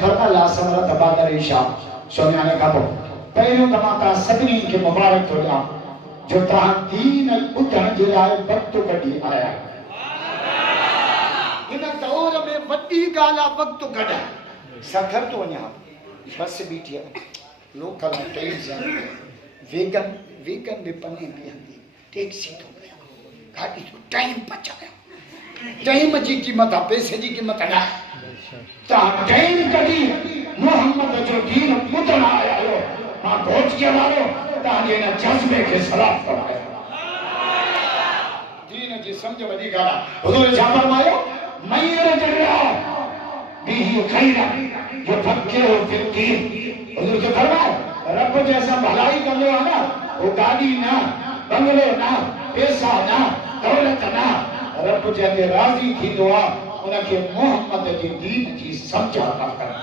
फरमा ला समरत बादर ईशा सोनिया ने कहा पहिरियों धमाका सभिनी खे मुबारक थो ॾियां जो तव्हां दीन ॿुधण जे लाइ वक़्तु कढी आया हिन दौर में वॾी ॻाल्हि आहे वक़्तु कढणु सखर तो वञा बस बीठी आहे लोकल ट्रेन्स वेगन वेगन में पने बीहंदी टैक्सी तो कया गाड़ी जो टाइम बचाया टाइम जी क़ीमत आहे पैसे जी क़ीमत न तव्हां टाइम कढी मोहम्मद जो दीन ॿुधण आया आहियो मां घोट के वारो तव्हांजे हिन जज़्बे खे सलाह कराया दीन जी सम्झ वॾी ॻाल्हि आहे हुज़ूर छा फरमायो मयर जरिया बिही खैरा जो फकीरो फिर दीन हुज़ूर जो फरमायो रब जैसा भलाई कंदो आहे न वो गाड़ी ना बंगलो ना पैसा ना दौलत ना रब जंहिंखे राज़ी थींदो आहे उनखे मोहम्मद जी दीन जी सम्झ अता करे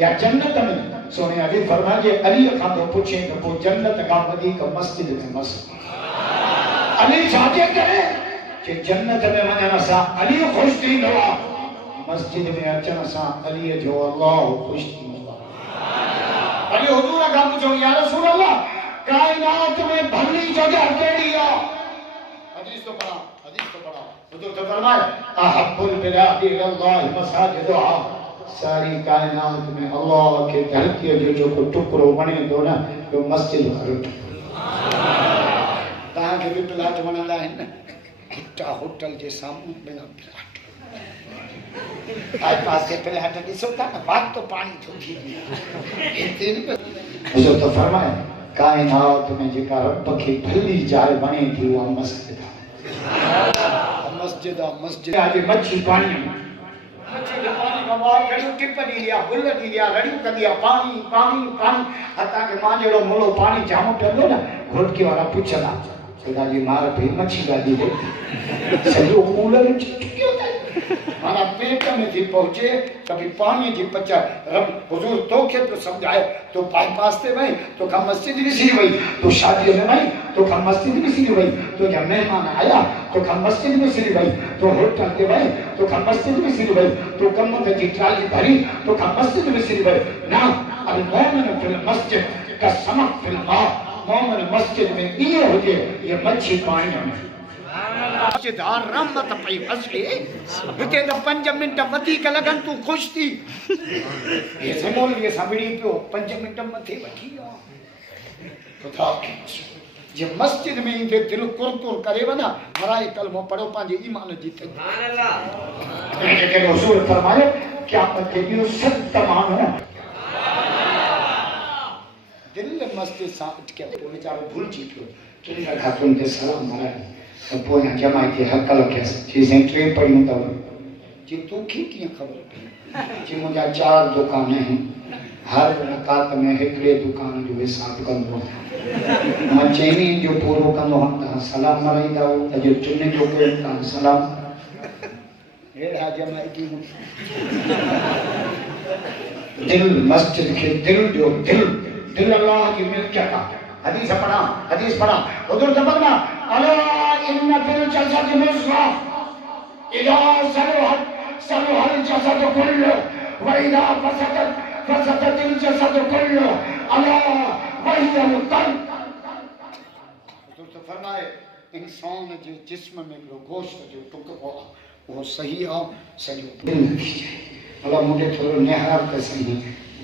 या जन्नत में सोने अली फरमाया जे अली खां तो पुछे तो पोइ जन्नत खां वधीक मस्जिद में मस्त अली छाजे करे कि जन्नत में वञण सां अली ख़ुशि थींदो आहे मस्जिद में अचण सां अली जो अल्लाह ख़ुशि थींदो आहे अली हुजूर खां पुछो या रसूल अल्लाह कायनात में भली जगह कहिड़ी आहे हदीस तो पढ़ा हुजूर तो फरमाए अहब्बुल बिलादी इलल्लाह मसाजिदुहा सारी कायनात में अल्लाह के धरती जो टुकड़ो बने तो ना तो मस्जिद हर तहां के भी प्लाट बनंदा है हिट्टा होटल जे सामने बिना प्लाट आज पास के प्लाट ॾिसो था ना बात तो पानी थो थी हुजूर तो फरमाए कायनात में जेका रब खे भली जाइ बने थी वो मस्जिद मस्जिद आज मच्छी पानी मच्छी के पानी का मार घड़ियों टिप दी लिया गुल दी लिया रड़ियों कर दिया पानी पानी पानी हता के मां जेड़ो मुलो पानी जामो टंदो ना घोटके वाला पूछला सदा जी मार भी मच्छी गादी दे सजो कूलर क्यों माना पेट में थी पहुंचे कभी पानी थी पचा रब हुजूर तो के तो समझाए तो बाईपास से भाई तो का मस्जिद भी सी भाई तो शादी में भाई तो का मस्जिद भी सी भाई तो जब मेहमान आया तो का मस्जिद में सी भाई तो होटल के भाई तो का मस्जिद में सी भाई तो कम की ट्राली भरी तो का मस्जिद में सी भाई ना अल मोमिन फिल मस्जिद का समक फिल मा मोमिन मस्जिद में ये हो गए ये मच्छी पानी में मस्जिदार रहमत पई फसले हिते तो 5 मिनट वधीक लगन तू खुश थी ये समोल ये साबड़ी पियो 5 मिनट मथे वठी आ खुदा की जे मस्जिद में इंदे दिल कुरकुर करे वना मराए कलमो पढ़ो पांजे ईमान जी ते सुभान अल्लाह के रसूल फरमाए क़यामत के दिन सत मानो दिल मस्जिद सा उठ के तो बेचारो भूल जी पियो तुम खातून के सलाम मराए तो पोया जमाई के हकल के चीजें ट्रे पड़ियों तब जी तू की खबर पई जी मुझा 4 दुकान हैं हर रकात में एकड़े दुकान जो हिसाब कंदो मां चैनी जो पूरो कंदो हम सलाम मराईंदा जो चुने जो के सलाम हेड़ा जमाई की दिल मस्जिद के दिल जो दिल अल्लाह की मिल्कियत हदीस पढ़ा हुजूर फरमाया अला इन फिल जसद मुज़गा इला सलुहल जसद कुल्लु व इला फसदत जसद कुल्लु अला वहियल कल्ब हुजूर फरमाए इंसान जे जिस्म में जो गोश्त जो टुकड़ो वो सही है सही दिल अला मुझे थोड़ो निहार कर सही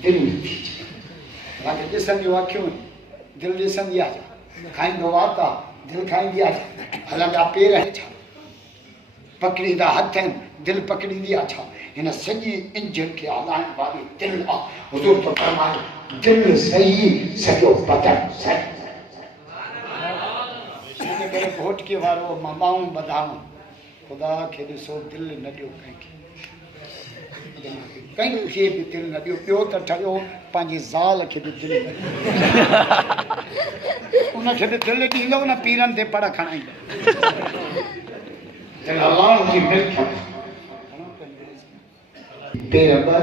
दिल थी बाकी जिस्म जो आंखों दिल ॾिसण दिया खाईंदो आता दिल खाईंदी आहे हलंदा पेर छा पकड़ींदा हथ दिल पकड़ींदी आहे छा हिन सॼी इंजन खे हलाइण वारी दिल आहे हुजूर तो फरमाए दिल सही सॼो बदन सही हिन करे घोट के वारो मामाऊं ॿधाऊं ख़ुदा खे ॾिसो दिल न ॾियो कंहिंखे भी दिल न ॾियो ॿियो त ठहियो पंहिंजी ज़ाल खे भी दिल न उनखे भी दिल ॾींदो न पीरनि ते पड़ खणाईंदो अल्लाह जी मिल्कियत पेर ॿ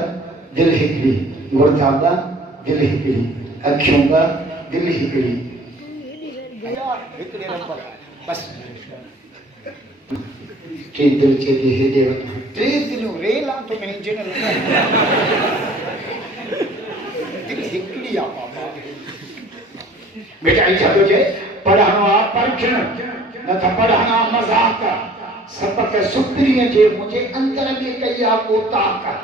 दिल हिकिड़ी गुर्दा ॿ दिल हिकिड़ी अखियूं ॿ दिल हिकिड़ी हिकिड़े बस टे दिल चे दी हेडे वना टे दिलू रेला तो मैं इंजन दिल हिकड़ी आ बाबा बेटा इच्छा तो जे पढ़ानो आ परखण न त पढ़ाना मजाक सबक सुक्रिय जे मुझे अंदर में कया कोता का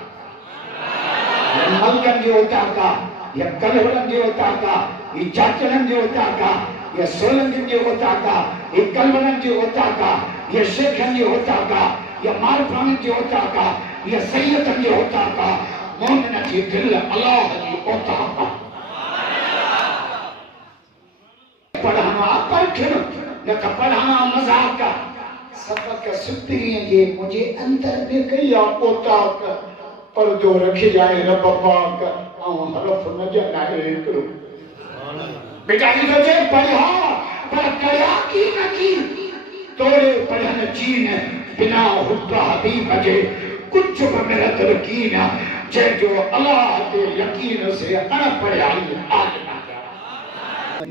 मलकन जो होता का या कलहड़न जो होता का ये चाचड़न जो होता का या सोलंगन जो होता का ये कलवड़न जो होता का ये शेखन जो होता का या मारफान जो होता का या सैयदन जो होता का मोमिन जी दिल अल्लाह जी होता का पढ़ाना परखण न त पढ़ाना मजाक सबक सुक्रिय जे मुझे अंदर में कया कोता का पर जो रखी जाए रब पाक हरफ न जाए करो बेटा ये जे पढ़ा पर कया की न की तोरे पढ़न चीन बिना हुब्बा हबीब जे कुछ भी मेरा दिल की ना जे जो अल्लाह के यकीन से अन पढ़ाई आज ना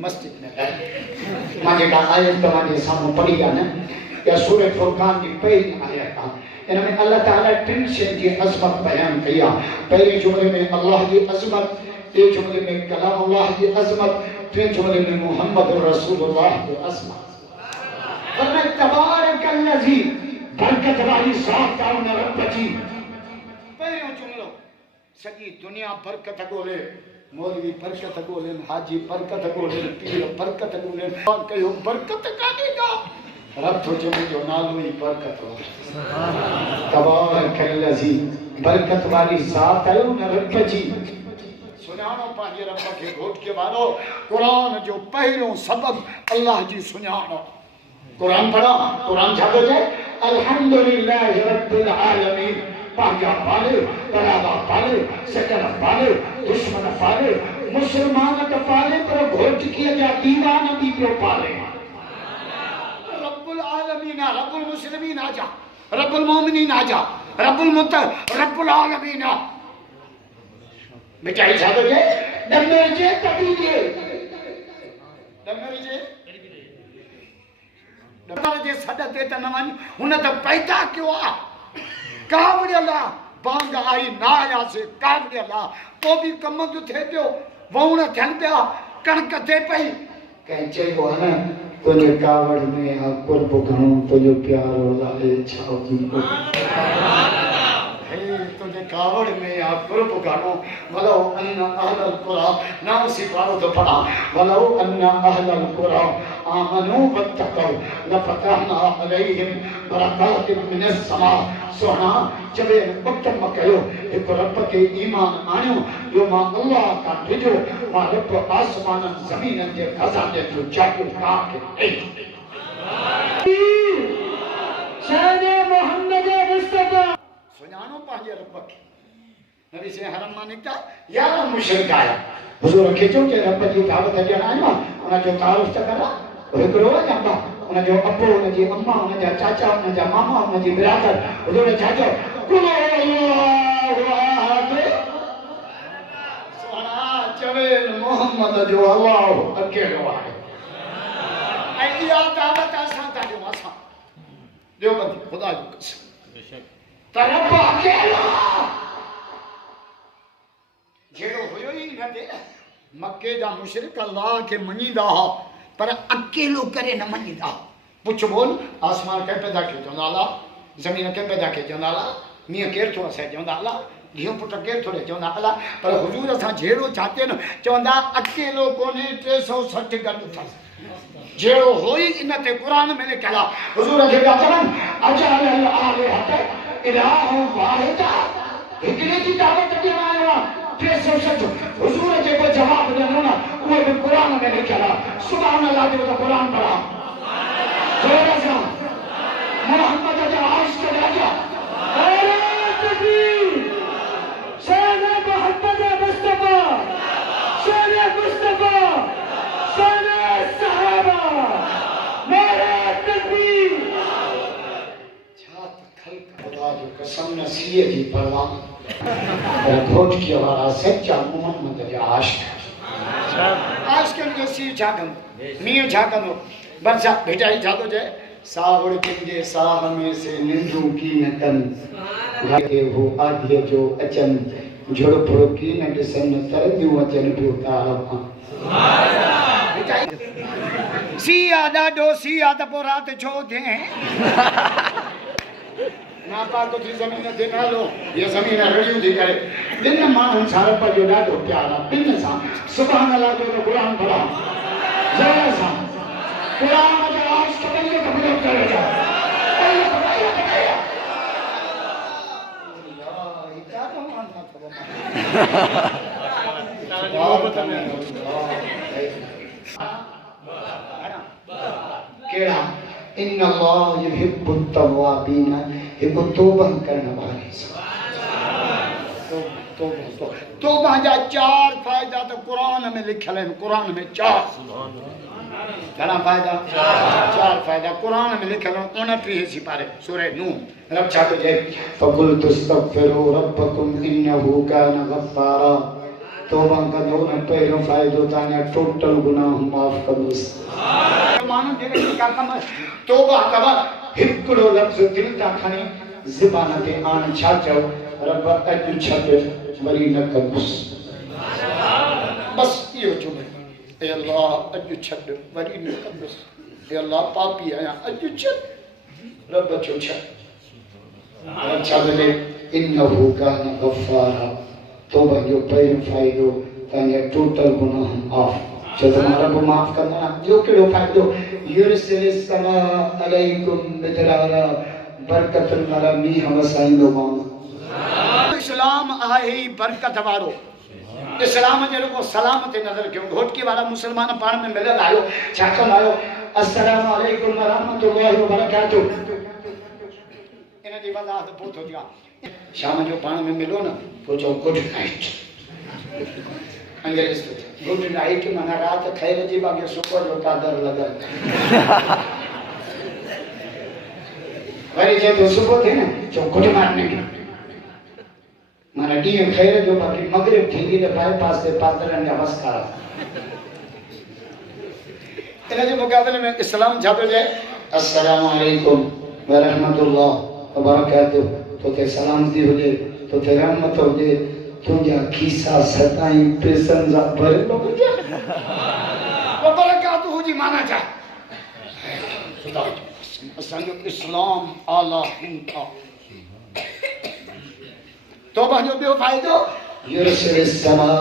मस्जिद में माजे का आयत तुम्हारे सामने पढ़ी है ना या सूरह फुरकान की पहली आयत है इनमें अल्लाह ताला टेंशन की अजमत बयान किया पहले जुमले में अल्लाह की अजमत एक जुमले में कलाम अल्लाह की अजमत तीन जुमले में मोहम्मद रसूलुल्लाह की अजमत फरमाया तबारकल्लज़ी बरकत वाली साथ का रब जी पहलो जुमलो सजी दुनिया बरकत गोले मौलवी बरकत गोले हाजी बरकत गोले पीर बरकत गोले कयो बरकत कानेगा रब तुझे जो नालो ही बरकत हो तबारकल्लज़ी बरकत वाली साथ आयो न रब जी सुनानो पाजे रब के घोट के वालो कुरान जो पहलो सबब अल्लाह जी सुनानो कुरान पढ़ा कुरान छापो जाए अल्हम्दुलिल्लाह रब्बिल आलमीन पाजा पाले बराबा पाले सकल पाले दुश्मन पाले मुसलमान का पाले पर घोट किया जा दीवाना भी क्यों पाले रब्बुल आलमीन रब्बुल मुस्लिमीन आजा रब्बुल मोमिनीन आजा रब्बुल आलमीन बेटा इच्छा तो जे दमर जे कभी जे दमर जे दमर जे सदा ते त नवन हुन त पैदा क्यों आ कावड़िया बांग आई ना आया से कावड़िया तो भी कम जो थे पियो वहुण थियन पिया कणक थे पई कहीं चयो न तुझे कावड़ में कुर्ब घणो तुझो प्यारो लाले छाव जी तुझे कावड़ में कुर्ब घणो वलो अन्न अहलल कुरा नाम सिपारो तो पढ़ा वलो अन्न अहलल कुरा आमनु वत्तकौ लफतहना अलैहिम बरकातिन मिनस समा सोना जबे उत्तम कयो एक रब के ईमान आयो यो मां अल्लाह का भेजो मां रब आसमान जमीन के खजाने जो चाकू काट के शान मोहम्मद मुस्तफा सुनानो पाजे रब के नबी से हरम मानिका यार मुशरिक आया हुजूर के जो के रब की दावत ॾियण आयो उन जो तारीफ त करा हिकड़ो अब्बा उन जो अब्बो उन जी अम्मा उन जा चाचा उन जा मामा उन जी बिरादर हुजूर चाचो कुल अल्लाहु अहद सुना चवे मोहम्मद जो अल्लाह अकेलो आहे ऐं इहा दावत असां था ॾियूं असां देवबंदी खुदा जो कसम त रब अकेलो जेड़ो हुयो ही न दे मक्के जा मुशरिक अल्लाह के मनीदा हो पर अकेलो करे न मनीदा पुछ बोल आसमान के पैदा के चंदाला जमीन के पैदा के चंदाला मियां केर तो से चंदाला धियो पुट केर थोड़े चंदाला पर हुजूर असा जेड़ो चाहते न चंदा अकेलो कोने 360 गड था जेड़ो होई इन ते कुरान में लिखला हुजूर के कहन अजल अल आलिहत इलाहु वाहिदा हिकड़े की दावत के आया 360 हुजूर के को जवाब देना ना वो भी कुरान में लिखला सुभान अल्लाह जो तो कुरान पढ़ा जोर से मोहम्मद के आश के राजा अरे तकबीर शान मोहम्मद मुस्तफा शान मुस्तफा शान सहाबा नारे तकबीर छात खल्क खुदा जो कसम नसीहत जी परवान घोट की वाला सच्चा मोहम्मद के आशिक आशिकन के सी जागन मियां जागन बरसा बेटा ही जातो जे सावड़ पंहिंजे साह में से निंदू की न कनि घाटे हो आधीअ जो अचन झुड़फुड़ की न ॾिसनि तरंदियूं अचनि पियो तार सी आ ॾाढो सी आ त पोइ राति छो थिए नापाक थी ज़मीन ते नालो ये ज़मीन रड़ियूं थी करे ॿिनि माण्हुनि सां रब जो ॾाढो प्यार आहे ॿिनि सां सुभाणे अलाह जो त क़ुर पढ़ा ज़रा सां क़ुर जा आस्तबल जो मदद करे जा केड़ा इन अल्लाह युहिब्बु तव्वाबीन हिब्बु तौबा करण वाले तौबा जा 4 फायदा तो कुरान में लिखल हैं कुरान में 4 घणा फायदा 4 फायदा कुरान में लिखल हैं 29 सिपारे सूरह नूह रब छा कजे फकुल तस्तगफिरू रब्बकुम इन्नहु कान गफ्फारा तौबा कदो न पहिरियों फायदो ताने टोटल गुनाह माफ कंदुस मानो जेके का कम तौबा कवा हिकड़ो लफ्ज दिल ता खणी ज़बान ते आन छा चओ रब अज छड वरी न कंदुस बस इहो चुमे ए अल्लाह अज छड वरी न कंदुस ए अल्लाह पापी आया अज छड रब जो छड रब छा बोले इन्नहु कान गफ्फारा तौबा जो पहिरियों फायदो ताने टोटल गुनाह माफ जब रब माफ करना जो केड़ो फायदो युरसिल समा अलैकुम मिदरारा बरकतन वाला मींह वसाईंदो मां इस्लाम आहे ही बरकत वारो इस्लाम जे को सलाम ते नजर क्यों घोटकी वाला मुसलमान पाण में मिलल आयो छा कन आयो अस्सलाम वालेकुम व रहमतुल्लाहि व बरकातहू इन जी वजाहत पूछो दिया शाम जो पाण में मिलो ना पूछो गुड नाइट अंग्रेज गुड नाइट माना रात खैर जी बागे सुबह जो कादर लगल वरी जे तो सुबह थे ना जो गुड मॉर्निंग माना डी खैर जो बाकी मगरिब थी ने बाईपास से पादरन ने नमस्कार इन जे मुकाबले में इस्लाम छा पियो चए अस्सलाम वालेकुम व रहमतुल्लाह व बरकातहू तो ते सलामती हुजे तो ते रहमत हुजे तुझा खीसा सताई पैसन जा भरे लो हुजे वो बरकातहू जी माना छा असांजो इस्लाम आला हिंता तौबा जो ॿियो फ़ाइदो युरसिल समा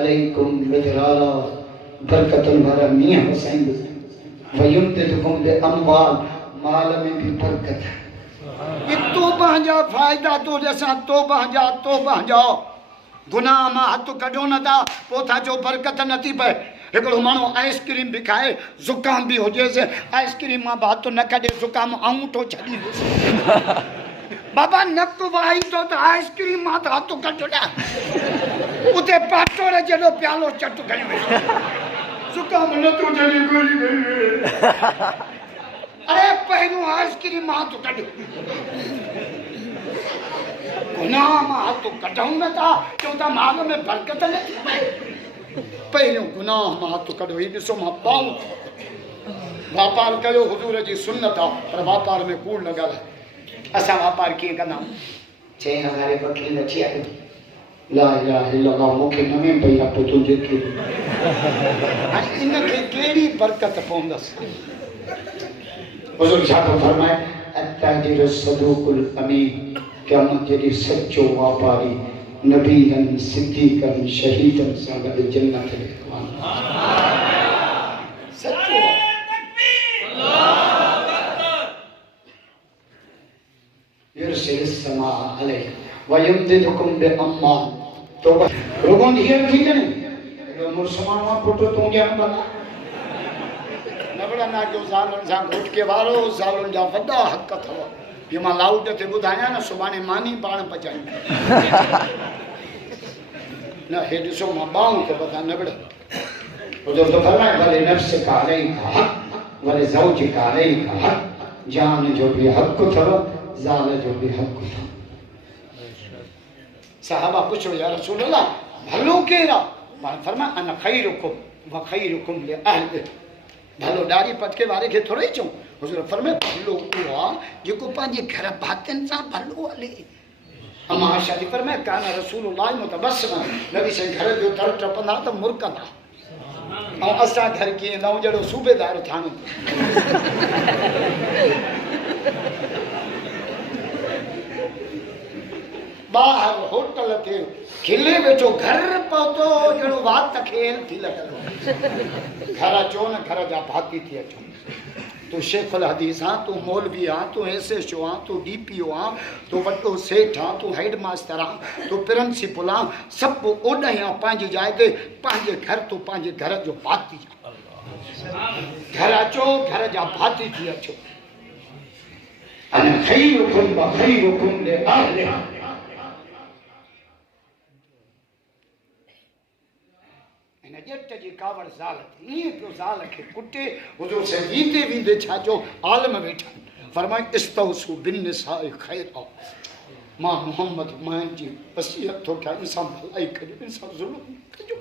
अलैकुम मिदरारा बरकतुन वारा मींह वसाईंदो वयुमदिदकुम बि अमवाल माल में भी बरकत ये तौबा जा फायदा तो जैसा तौबा जा गुनाह मां हथ कढो न था पो था जो बरकत न थी पए हिकिड़ो माण्हू आइसक्रीम भी खाए ज़ुकाम भी हुजेसि आइसक्रीम मां हथ न कढे ज़ुकाम आऊंठो छॾी बाबा नक वाही तो आइसक्रीम मां हथ कढो न उते पाटोड़ जहिड़ो प्यालो चट कयो ज़ुकाम न थो छॾे गोरी अरे पहिरियों आइसक्रीम मां हथ कढ गुनाह मां हथ कढूं न था चऊं था माल में बरकत न थी पए पहिरियों गुनाह मां हथ कढो ही ॾिसो मां पाऊं वापार कयो हुजूर जी सुन्नत आहे पर वापार में कूड़ न ॻाल्हाए असां वापार कीअं कंदा 6000 वकील अची आयो ला इलाहा इल्लल्लाह मूंखे न में पई आहे पोइ तुंहिंजे खे इनखे कहिड़ी बरकत पवंदसि हुजूर छा थो फरमाए अत्ताजिर सदूकुल अमीन क़यामत जॾहिं सच्चो वापारी नबीन सिद्दीकन शहीदन सां गॾु जन्नत में सच्चो युरसिल समा अलैकुम व युमदिदकुम बि अम्वाल तौबा रुगो हीअ थी वञे मुसलमान पुटु तूं ॼण बना नबड़ा जो ज़ालुनि सां घोटके वारो ज़ालुनि जा वॾा हक़ अथव ये मां लाउड ते ॿुधायां न सुभाणे मानी पाण पचाई न हे ॾिसो मां ॿाऊं खे बता नबड़ा हुजूर तो फरमाए भले नफ्स का अलैका हक़ भले ज़ौज का अलैका हक़ जान जो भी हक़ अथव ज़ाल जो भी हक़ अथव सहाबा पुछो या रसूल अल्लाह भलो केरु आहे मां फरमाया अना खैरुकुम व खैरुकुम लिअहलिहि भलो ॾाढ़ी पटके वारे खे थोरो ई चऊं हुजूर फरमाए भलो उहो आहे जेको पंहिंजे घर भातियुनि सां भलो हले। अम्मा आयशा जी फरमाए कान रसूलुल्लाह मुतबस्सिम नबी साईं घर जो दर टपंदा त मुरकंदा ऐं असां घर कीअं न जहिड़ो सूबेदार थाने ॿाहिरि होटल ते खिले वेठो घर पहुतो जहिड़ो वात खेल थी लॻंदो घर अचो न घर जा भाती थी अचो तू शेखुल हदीस हाँ तू मौलवी हाँ तू एसएचओ हाँ तू डीपीओ हाँ तू वॾो सेठ हाँ तू हेड मास्टर हाँ तू प्रिंसिपल हाँ सभु ओॾां हाँ पंहिंजी जाइ ते पंहिंजे घर तू पंहिंजे घर जो भाती घर अचो घर जा भाती थी अचो अने खैरुकुम व खैरुकुम लिअहलिहा जट जी कावड़ ज़ाल थी ईअं पियो ज़ाल खे कुटे हुजूर से वींदे वींदे छा जो आलम वेठा फरमाए इस्तौसु बिन्निसाए खैरा मां मोहम्मद मान जी वसीयत थो कयां इंसान भलाई कजो इंसान ज़ुल्म कजो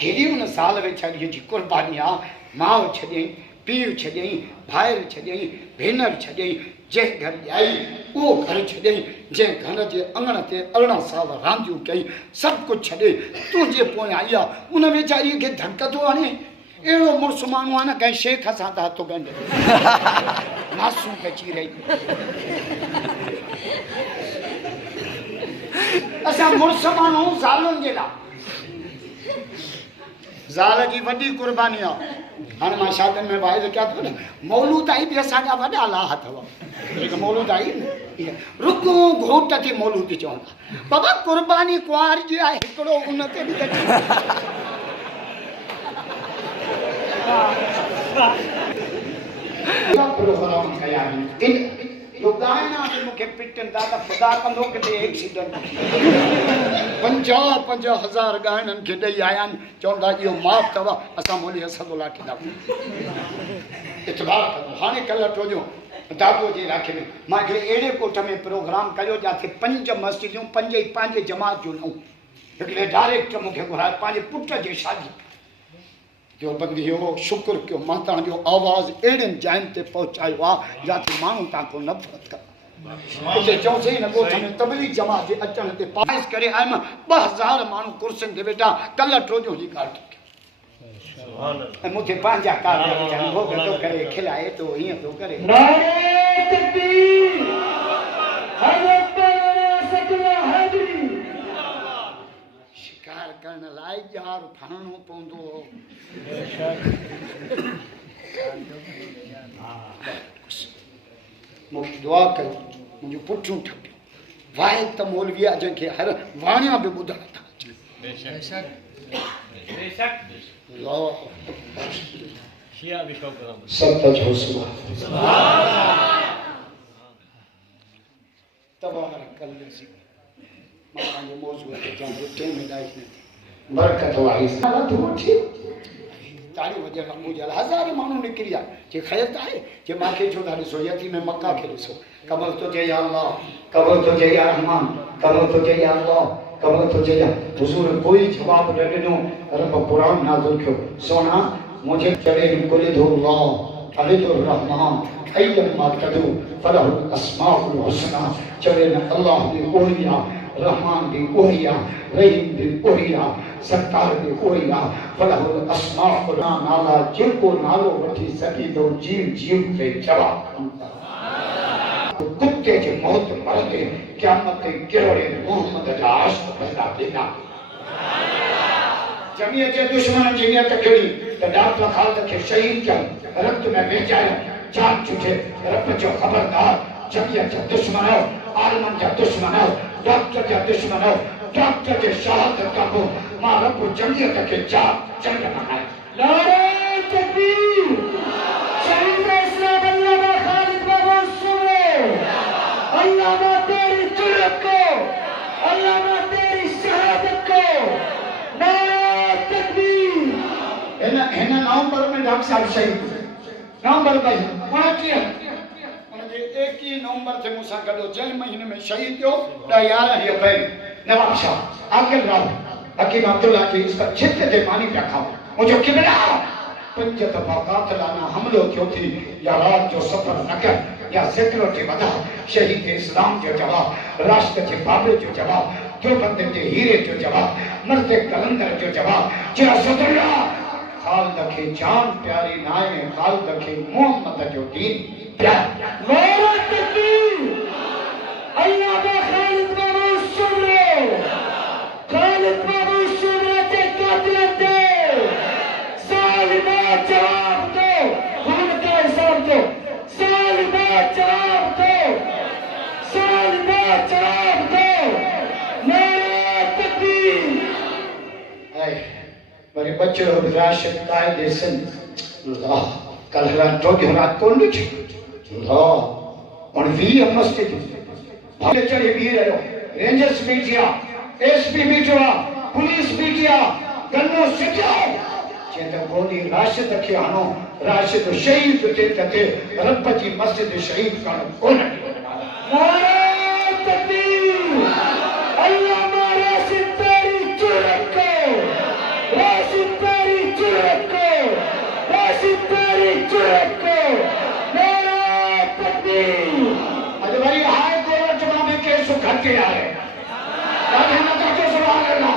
केॾी उन ज़ाल वेचारीअ जी कुर्बानी आहे माउ छॾियईं पीउ छॾियईं भाइर छॾियईं भेनर छॾियईं जंहिं घर ॼाई उहो घर छॾियईं जंहिं घर जे अङण ते 18 साल रांदियूं कई सभु कुझु छॾे तुंहिंजे पोयां आई आहे उन वेचारीअ खे धक थो हणे अहिड़ो मुड़ुसु माण्हू आहे न कंहिं शेख सां त हथु ॻंढ मासूम अची रही असां मुड़ुसु माण्हू ज़ालुनि जे लाइ ज़ाल जी वॾी कुर्बानी आहे हाणे मां शादियुनि में वाइदो कयां थो न मौलूदाई बि असांजा वॾा लाह अथव हिकु मौलूदाई न रुगो घोट खे मौलूदी चवंदा बाबा कुर्बानी कुंवार जी आहे हिकिड़ो उन ते बि प्रोग्राम कया आहिनि ॿुधाइणा बि मूंखे पिटनि था त ख़ुदा कंदो किथे एक्सीडेंट 50,000 ॻाइणनि खे ॾेई आया आहिनि चवंदा इहो माफ़ अथव असां मोली असदुल्ला ॾींदा इतबार कंदो हाणे कल्ह टोजो दादो जे इलाइक़े में मां हिकिड़े अहिड़े ॻोठ में प्रोग्राम कयो जिथे 5 मस्जिदूं 5 ई पंहिंजे जमात जूं नऊं हिकिड़े डायरेक्टर मूंखे घुरायो पंहिंजे पुट जी शादी जो बंदी हो शुक्र कयो मां तव्हांजो आवाज़ अहिड़ियुनि जायुनि ते पहुचायो आहे जिते माण्हू तव्हां को नफ़रत कनि उते चौसई न ॻोठ में तबली जमात जे अचण ते पाइस करे आयुमि 2000 माण्हू कुर्सियुनि ते वेठा कल्ह टोजो जी ॻाल्हि ऐं मूंखे पंहिंजा कार थो करे खिलाए थो हीअं थो करे शिकार करण लाइ ॼार खणणो पवंदो मूंखे दुआ कयो मुंहिंजूं पुठियूं ठपियूं वाहे त मौलवी आहे जंहिंखे हर वाणिया बि ॿुधण था अचनि सत जो सुभान तबारक अल्लज़ी मां पंहिंजे मौज़ूअ ते चवां थो टे मिलाइश न थी बरकत वारी साला थो वठी ताड़ियूं वॼण मुंहिंजे लाइ हज़ार माण्हू निकिरी आहे जे ख़ैर त आहे जे मूंखे छो था ॾिसो यती में मक्का खे ॾिसो कमल थो चए या अल्लाह कमल थो चए या रहमान कमल थो चए या अल्लाह कमल थो चए या हुज़ूर कोई जवाब न ॾिनो रब क़ुर नाज़िल कयो सोना मुझे चढ़े कुलिदुल्लाह अलिदुर्रहमान अय्यम्मा तदू फलहुल अस्माउल हुस्ना चढ़े न अल्लाह बि ओही आहे रहमान भी ओही आहे रहीम भी ओही आहे सत्तार भी ओही आहे फलहुल अस्माउल नाला जेको नालो वठी सघींदो जीव जीव खे जवाब कुत्ते जे मौत मरदे क़यामत ते गिरोड़े मोहम्मद जा आशिक़ पैदा थींदा जमीअ जे दुश्मन जी नियत खणी त डाक्टर ख़ालिद खे शहीद कयो रक्त में वेचायो जान छुटे रब जो ख़बरदार जमीअ जा दुश्मन आलमन जा दुश्मन डॉक्टर जा दुश्मन डॉक्टर जे शहादत खां पोइ मां रब जमीअत खे जंग मनाए नारे तकबीर शहीद इस्लाम अल्लामा खालिद बाबा सुने अल्लामा तेरी जुर्रत को अल्लामा तेरी शहादत को हिन नवंबर में डॉक्टर साहब शहीद नवंबर भाई 21 नवंबर से मूंसां गॾु 6 महीने में शहीद थियो 11 ॾींहं पहिरीं नवाब शाह आकिल राव हकीम अब्दुल्ला की इसका छित ते पानी पिया खाओ मुझे किबला पंज दफ़ा कातिलाना हमलो थियो थी या रात जो सफ़र न कर या ज़िक्र जे वधा शहीद इस्लाम जो जवाब राष्ट्र जे बाबे जो जवाब देवबंद जे हीरे जो जवाब मर्द कलंदर जो जवाब जे असदुल्ला खालिद खे जान प्यारी नाए खालिद खे मोहम्मद जो दीन प्यार नारा तकबीर अल्लाह का खालिद बाबू शुक्र खालिद बाबू शुक्र के कातिल दे सालिमा जवाब दो खून का हिसाब दो सालिमा जवाब दो सालिमा जवाब दो नारा तकबीर ऐ मेरे बच्चे राशिद कायद सिंध अल्लाह कल रात तो रात कौन ॾिठ अल्लाह और वी मस्जिद भाले चढ़े भी रहो रेंजर्स बीटिया एसपी बीटिया पुलिस बीटिया गन्नो सिटिया जे त गोली राशिद खे हणो राशिद शहीद थे तते रब जी मस्जिद शहीद करण कोन नारा तकबीर अल्लाह मारा सितारी चुरको राशिद तारी चुरको राशिद तारी चुरको नारा तकबीर अज वरी हाई कोर्ट में केस खटे आए राधे माता के सवाल करना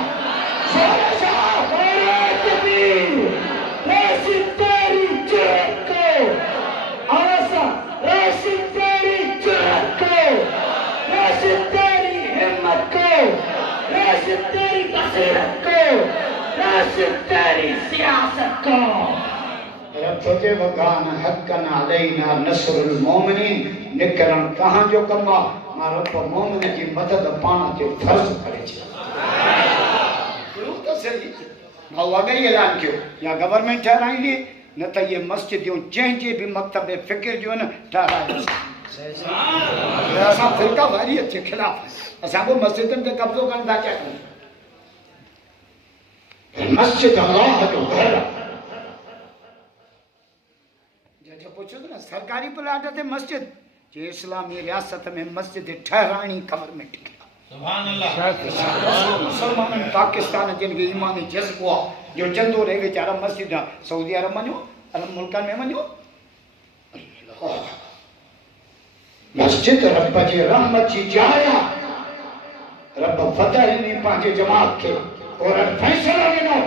नारा तकबीर राशिद तारी चुरको आसा राशिद तारी चुरको राशिद तारी हिम्मत को राशिद तारी बसीरत को राशिद तारी सियासत को रब जे वगान हकन अलैना नसरुल मोमिनीन निकरण कहां जो कमा मां रब मोमिन जी मदद पाण ते फर्ज करे छे गुरु तो सही मां वगे ऐलान कियो या गवर्नमेंट ठहराईंदी न त ये मस्जिदूं जंहिंजे भी मकतब फिक्र जो न ठहराए असां फिरका वारियत के खिलाफ असां को मस्जिदन ते कब्जो करण था क्या मस्जिद अल्लाह जो घर जे पूछो ना सरकारी प्लाट ते मस्जिद जे इस्लामी रियासत में मस्जिद ठहरानी खबर में सुभान अल्लाह मुसलमान पाकिस्तान जिन के ईमानी जज्बो जो चंदो रहे बेचारा मस्जिद सऊदी अरब मनो अरब मुल्कन में मनो मस्जिद रब जी रहमत जी जाया रब फतह ने पांचे जमात के और फैसला लेनो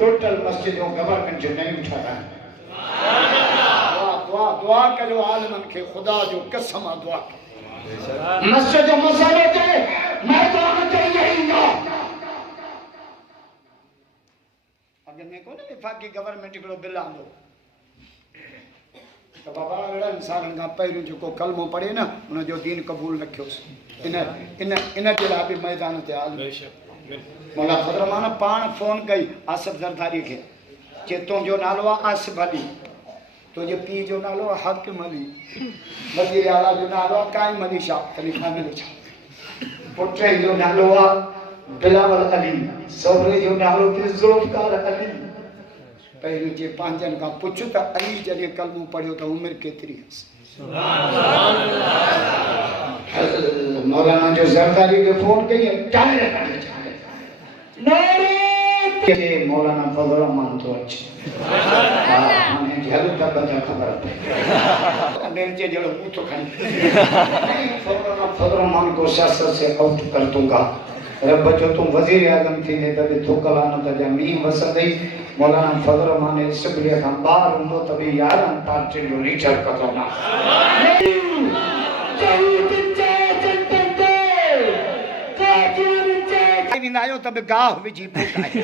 टोटल मस्जिदों गवर्नमेंट जो नहीं उठाता दुआ दुआ करो आलमन के खुदा जो कसम दुआ मस्जिद मसाले के मैदान ते यहींगा अगर मैं को ना विफाकी गवर्नमेंट को बिल आंदो तो बाबा अड़ा इंसान का पहिरियों जो कलमो पढ़े ना उन जो दीन कबूल रखियो इन इन इन के ला भी मैदान ते आल मौला फजरमान पान फोन कई आसिफ जरदारी के चेतों जो नालो आसिफ अली तो जे पी जो नालो हाकिम अली वजीर आला जो नालो कायम अली शाह खलीफा अली शाह पुटे जो नालो बिलावल अली सोरे जो नालो जुल्फकार अली पहिरियों जे पांचन का पुछ त अली जने कलमो पढ़ियो त उम्र केतरी मौलाना जो जरदारी के फोन कई टायर नारे के मौलाना फजल रहमान तो अच्छे माने जल तक बता खबर पे अंदर जे जड़ो मुंह तो खाली फजल रहमान को सियासत से आउट कर दूंगा रब जो तुम वजीर आजम थी ने तभी थोकलाना त जमी वसदई मौलाना फजल रहमान ने सबलिया का बार उनो तभी यार पार्टी जो लीडर कतोना आयो तब गाह विजी पुकाए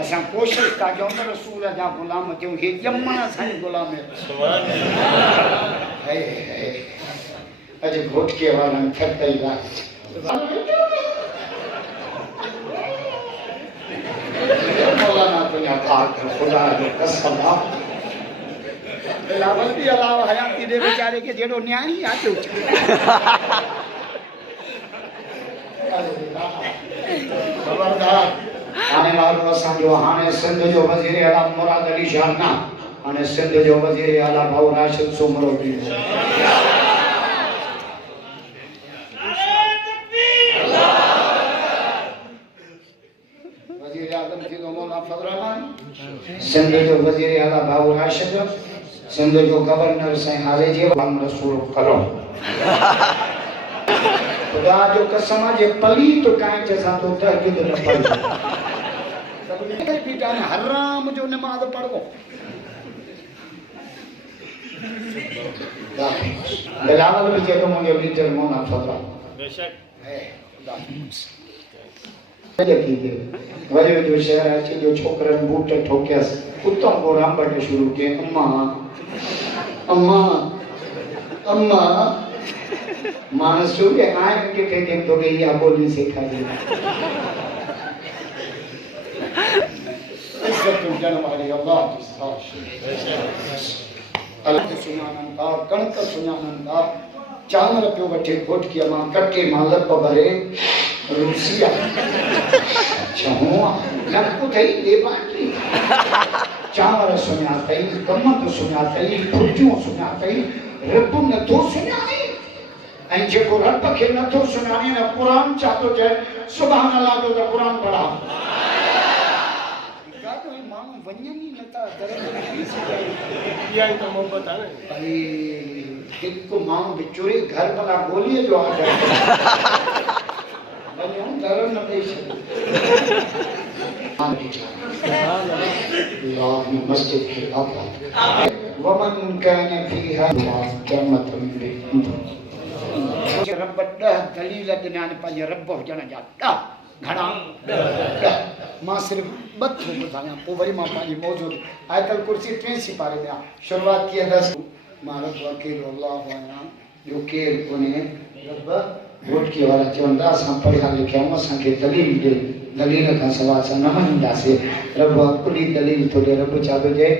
असां कोशिश का जो रसूल जा गुलाम थियो हे जमण असां गुलाम है अज घोट के वाला थक गई बात मौलाना तुझा भाग खुदा जो कसम लावल भी अलावा हयाती दे बेचारे के जेड़ो न्याय ही आते खबरदार आने वालो असां जो हाने सिंध जो वजीर आला मुराद अली शाह ना हाने सिंध जो वजीर आला भाऊ राशिद सुमरो भी सिंध जो वज़ीर आला भाऊ राशिद, सिंध जो गवर्नर साईं हाले जी हम रसूल करो। खुदा जो कसम जे पली तो काई जसा तो तहज्जुद न पढ़ो। सब बीटा ने हराम जो नमाज पढ़ो। बिलावल भी जेको मुझे लीडर मोना फतवा बेशक है खुदा कीजिए। वरी जो शहर अचे जो छोकरन बूट ठोकियस कुत्तों को राम बटे शुरू के अम्मा अम्मा अम्मा मानसू के आए के थे तो गई या बोली सिखा दी। इज्जत करने वाली अल्लाह की साश अल्लाह सुनानन का कणक सुनानन का चांवर पियो वठे घोट किया मां कटे मालक भरे रूसिया छहुआ नक्कु थई देवाटी चांवर सुना थई कमत सुना थई फुजू सुना थई रब न तो सुना नहीं ऐं जेको रब खे नथो सुञाणे न क़ुरान चातो चए सुभान अल्लाह जो त क़ुरान पढ़ा गातो ही माण्हू वञनि ई नथा घर में इहा ई त मोहबत आहे भाई हिकु माण्हू बिचोरी घर भला गोलीअ जो आहे वञूं घर न ॾेई छॾो अल्लाह मस्जिद खे आबाद वमन कान फीहा क़यामतन रब 10 दलील ॾिना आहिनि पंहिंजे रब हुजण जा 10 घणा 10 मां सिर्फ़ 2 थो ॿुधायां पोइ वरी मां पंहिंजी मौजूद आयतल कुर्सी 3 सिपारे में शुरूआत की दस मां रब अकेलो अल्लाह आहियां जो केरु कोन्हे रब घोटकी वारा चवंदा असां पढ़िया लिखिया आहियूं असांखे दलील ॾे दलील खां सवाइ असां न मञींदासीं रब कुली दलील थो ॾे रब छा थो चए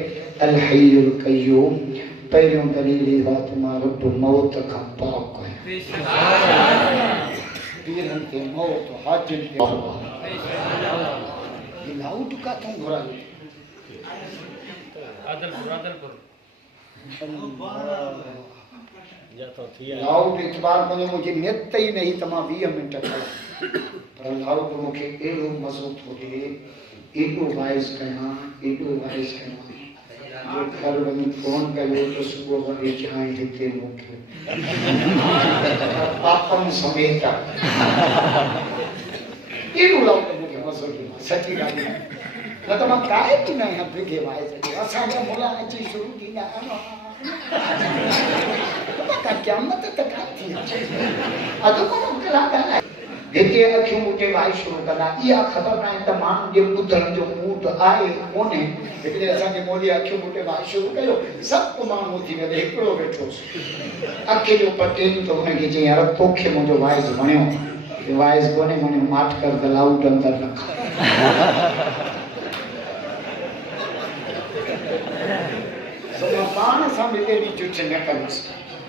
अल हय्युल क़य्यूम पहिरियों दलील इहा त मां रब मौत खां पाक पीरन के मौत हाजिर के लाउड का तुम घोड़ा आदलपुर लाउड इतबार मुझे मुझे नित ही नहीं तमा 20 मिनट पर लाउड मुखे एड़ो मज़ो थो ॾे एड़ो वाइस कयां जो घर वञी फोन कयो तो सुबुह वरी चांहि हिते मूंखे पापम समेत एड़ो लाउड मूंखे मज़ो ॾिनो सची ॻाल्हि आहे न त मां काए बि न आहियां बिगे वाइस असांजा मुला अची शुरू थींदा क़यामत त कान थी अधु कोन कलाक आहे हिते अखियूं मुटे वाई शुरू कंदा इहा ख़बर न आहे त माण्हू जे ॿुधण जो मूड आहे कोन्हे हिकिड़े असांजे मोदी अखियूं मुटे वाई शुरू कयो सभु माण्हू थी वियो हिकिड़ो वेठोसि अखि जो पटेल त हुनखे चई यार तोखे मुंहिंजो वाइस वणियो वाइस कोन्हे वणियो माठ कर त लाउड अंदरि रख पाण सां बि अहिड़ी चुच न कंदुसि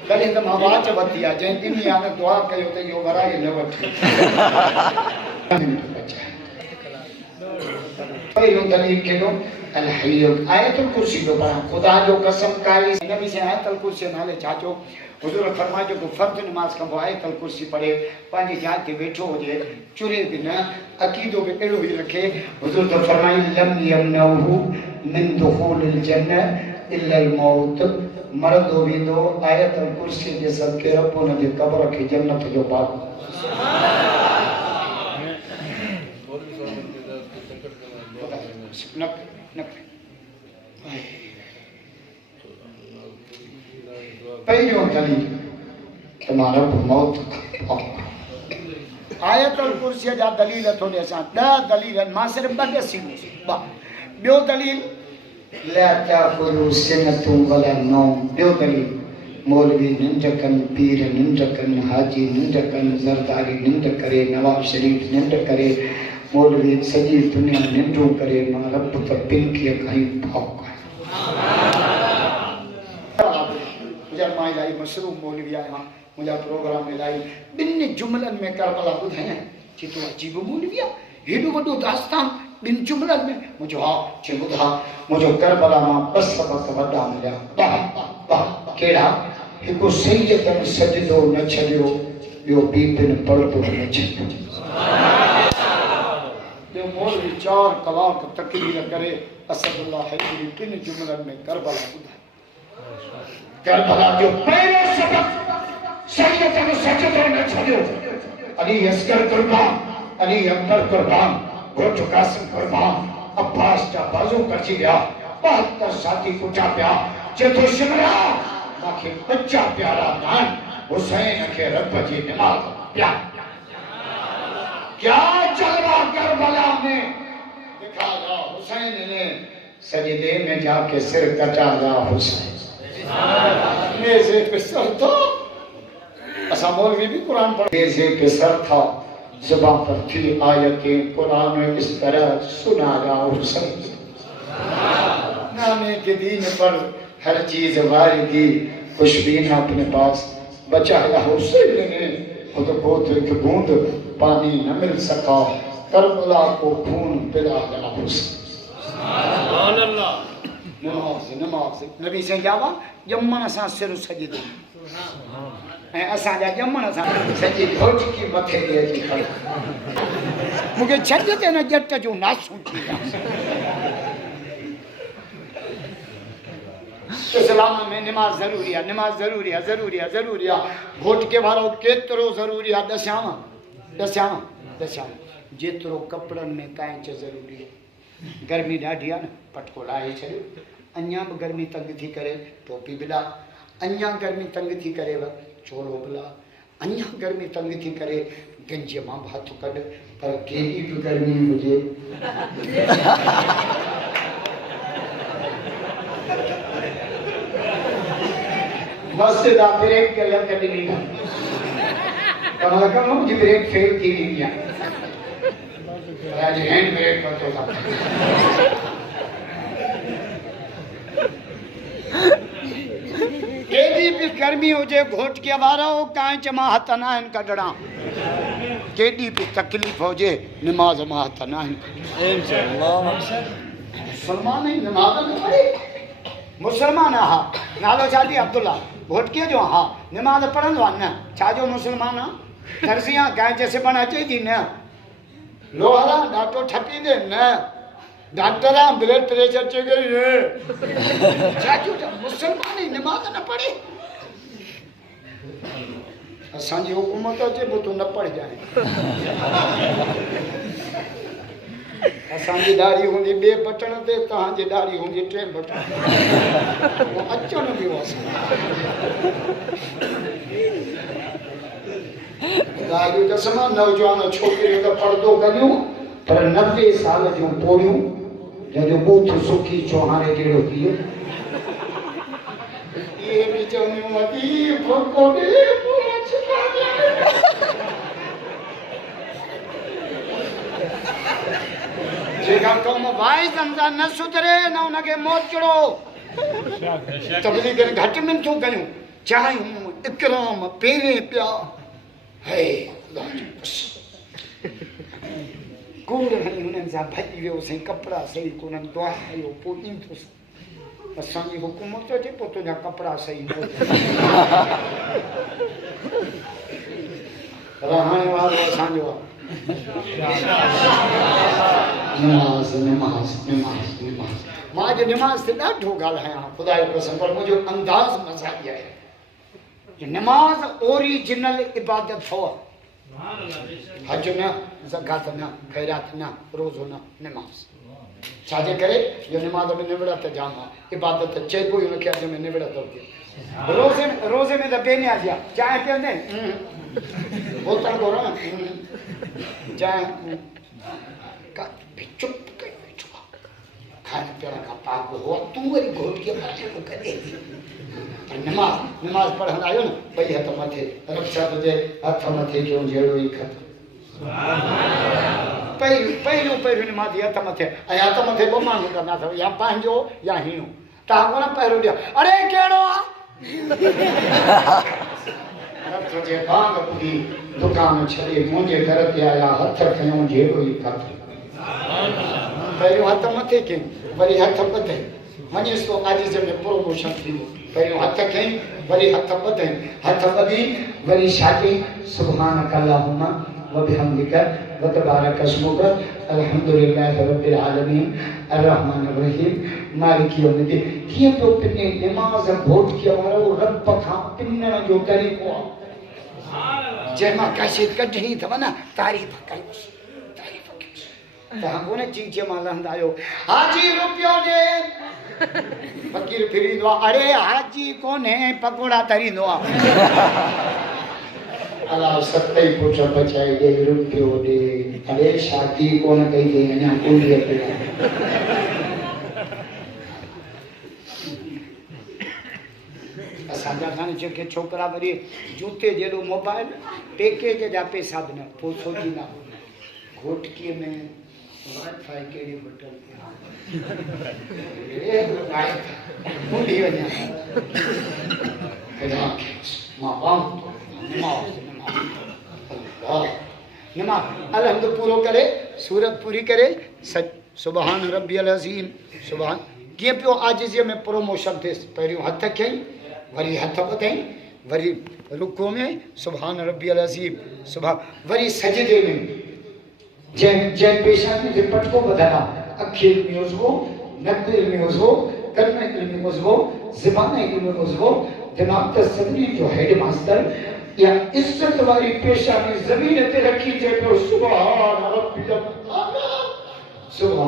कॾहिं त मां वाच वरिती आहे जंहिं ॾिनी आहे न दुआ कयो त इहो वराए न वठी पहिरियों दलील केॾो अल हय्युल आयतुल कुर्सी जो पढ़ां ख़ुदा जो कसम काई नबी से आयतुल कुर्सी नाले छा चयो हुज़ूर फरमायो जेको फ़र्ज़ नमाज़ कंदो आयतुल कुर्सी पढ़े पंहिंजी जाइ ते वेठो हुजे चुरे बि न अक़ीदो बि अहिड़ो ई रखे हुज़ूर त फरमाई लम यमनहु मिन दुख़ूलिल जन्नह इल्लल मौत मरदो वेंदो आयतुल कुर्सी जे सदके रब उन जे क़ब्र खे जन्नत जो बाग पहिरियों दलील त मां रब मौत आयतुल कुर्सी जा दलील थो ॾे असां 10 दलील मां सिर्फ़ 2 ॾसींदुसि ॿियो दलील ला ताखुरु सिनतु वला नौम ॿियो दलील मौलवी निंड कनि पीर निंड कनि हाजी निंड कनि ज़रदारी निंड करे नवाब शरीफ निंड करे मौलवी सॼी दुनिया निंडूं करे मां रब त पिंकीअ खां ई पाक आहियां मां इलाही मशरूम मौलवी आहियां मुंहिंजा प्रोग्राम इलाही 2 जुमलनि में करबला ॿुधायां चए तो अजीब मौलवी आहे हेॾो वॾो दास्तान 2 जुमलनि में मुंहिंजो हा चए ॿुधा मुंहिंजो करबला मां 2 सबक़ वॾा मिलिया कहिड़ा हिकु सईदनि सजदो न छॾियो ॿियो बीबिन पलटो न छॾियो ॿियो मौलवी 4 कलाक तकरीर करे असदुल्लाह हैदरी किन जुमलन में करबला ॿुधाए। करबला जो पहिरियों सबक शरीयत में सचतो न छॾियो। अली असगर कुर्बान, अली अकबर कुर्बान, घोट कासिम कुर्बान, अब्बास जा बाज़ू कची विया, 72 साथी पुठिया पिया। चेतो शिमला माखे बच्चा प्यारा नान हुसैन के रब जी निमाज़ पिया। क्या जलवा करबला में दिखाया हुसैन ने सजदे में जाके सिर कटाया हुसैन नेज़े पे सर था। असा मौलवी भी कुरान पढ़ नेज़े पे सर था, ज़ुबान पर थी आयतें कुरान में इस तरह सुनाया हुसैन। नामे के दीन पर हर चीज वारिदी खुशबीन अपने पास बचाया हुसैन ने खुद को तो एक बूंद पानी न मिल सका, करबला को खून पिलाया हुसैन। सुभान अल्लाह। नमाज नमाज नबी से जावा जमन सा सिर सजदे ऐं असां जा जमन सा सजी घोट की मथे दे जी खड़ मुझे छॾ ते न जट जो नासू थी विया। इस्लाम में नमाज ज़रूरी है, नमाज ज़रूरी है, ज़रूरी है, ज़रूरी है। घोट के वारो केतिरो ज़रूरी है दस्यां जेतिरो कपड़न में कांच ज़रूरी है। गर्मी ॾाढी आहे न, पटको लाहे छॾियो। अञा बि गर्मी तंग थी करे टोपी बिला, अञा गर्मी तंग थी करे चोलो बिला, अञा गर्मी तंग थी करे गंजीअ मां हथ कढ। पर केॾी बि गर्मी हुजे मस्जिद आ ब्रेक के लग ॾिनी कमल कम जी ब्रेक फेल थी वई आहे। आज हैंड ब्रेक वरितो था। केॾी बि गर्मी हुजे घोट के वारो कांच मां हथ न आहिनि कढणा। केॾी बि तकलीफ़ हुजे नमाज मां हथ न आहिनि। मुसलमान ई नमाज न पढ़े। मुसलमान हा नालो छा थी अब्दुल्ला घोटकीअ जो हा नमाज पढ़ंदो आहे न छाजो मुसलमान आहे। दर्ज़िया कंहिं जे सिबण अचे थी न लोहरा डॉक्टर ठपींदे न डॉक्टर ब्लड प्रेशर चेक छाजो मुसलमान ई नमाज न पढ़े। असांजी हुकूमत अचे पोइ तूं न पढ़जांइ। असांजी दाढ़ी हूंदी ॿिए बटण ते, तव्हांजी दाढ़ी हूंदी 3 बटण। अचणु ॾियो ॻाल्हियूं त समा नौजवान छोकिरियूं त पर्दो कयूं पर 90 साल जूं पोरियूं जंहिंजो बूथ सुखी चौहाने जहिड़ो थी वियो। इहे बि चवंदियूं वॾी फकोड़े जेका कौम वाइस अंदर न सुधरे न उनखे मोचड़ो। तबलीग घटि मिनथूं कयूं चाहियूं इकराम पहिरें पिया है अल्लाह जी कसम। कूड़ हणी हुननि सां भॼी वियो साईं कपिड़ा सही कोन्हनि दुआ कयो पोइ ईंदुसि। असांजी हुकूमत अचे पोइ तुंहिंजा कपिड़ा सही न रहण वारो असांजो आहे। नमाज नमाज नमाज नमाज मां अॼु नमाज ते ॾाढो ॻाल्हायां ख़ुदा जो कसम पर मुंहिंजो अंदाज़ मज़ाक़ी आहे। नमाज ओरिजिनल इबादत हो। हज न ज़कात न ख़ैरात न रोज़ो न नमाज छाजे करे जो नमाज में निवड़त जाम आहे इबादत चइबो ई हुनखे अॼु में निवड़त हुजे। रोज़े में त बेनियाज़ी आहे चांहि पीअंदे बोतल घुरो न चांहि चुप खाइण पीअण खां पाक हो तूं वरी घोटकीअ पासे करे नमाज नमाज पढ़ंदा आहियो न ॿई हथ मथे रक्षा तुंहिंजे हथ मथे जो जहिड़ो ई खत पहिरियों नमाज़ी हथ मथे ऐं हथ मथे ॿ माण्हू कंदा अथव या पंहिंजो या हीअं तव्हां कोन पहिरियों ॾियो अड़े कहिड़ो आहे तुंहिंजे बाग ॿुधी दुकान छॾे मुंहिंजे घर ते आया हथ खयूं जहिड़ो ई खत पहिरियों हथ मथे कयूं वरी हथ ॿधई वञेसि तो आजीज़ में प्रोमोशन थींदो। पहिरियों हथ खई वरी हथ ॿधई हथ ॿधी वरी छा कई सुभानक अल्लाहुम्मा व बिहम्दिक व तबारक अस्मुक अल्हम्दुलिल्लाह रब्बिल आलमीन अर्रहमानिर रहीम मालिक यौमिद्दीन। कीअं पियो पिने नमाज़ घोट के वारो रब खां पिनण जो तरीक़ो आहे जंहिंमां कैसेट कढणी अथव न तारीफ़ कयोसि तारीफ़ कयोसि तव्हां कोन चीज मां लहंदा आहियो हाजी रुपयो ॾे फ़कीर फिरींदो आहे अरे हाजी कोन्हे पकोड़ा तरींदो आहे अला सत ई पुट बचाए ॾे रुपयो ॾे अरे शादी कोन कई अथई अञा कुंडीअ ते असांजा हाणे जेके छोकिरा वरी जूते जहिड़ो मोबाइल पैकेज जा पैसा बि न पोइ सोचींदा घोटकीअ में वाईफाई कहिड़ी होटल कुंडी वञा नमाज़ अलहम्द पूरो करे सूरत पूरी करे सुबहान रब्बियल अज़ीम सुबहान कीअं पियो आजिज़ीअ में प्रोमोशन थिएसि पहिरियों हथ खयईं वरी हथ ॿधईं वरी रुको में सुबहान रब्बियल अज़ीम सुबहान वरी सजदे में जंहिं पेशानी ते पटको ॿधल आहे अखि इल्मी हुज़िबो नक इल्मी हुज़िबो कन इल्मी हुज़िबो ज़बान इल्मी हुज़िबो दिमाग़ त सभिनी जो हेड मास्टर या इज्जत वारी पेशानी ज़मीन ते रखी चए पियो सुबहान रब्बियल आला सुबहान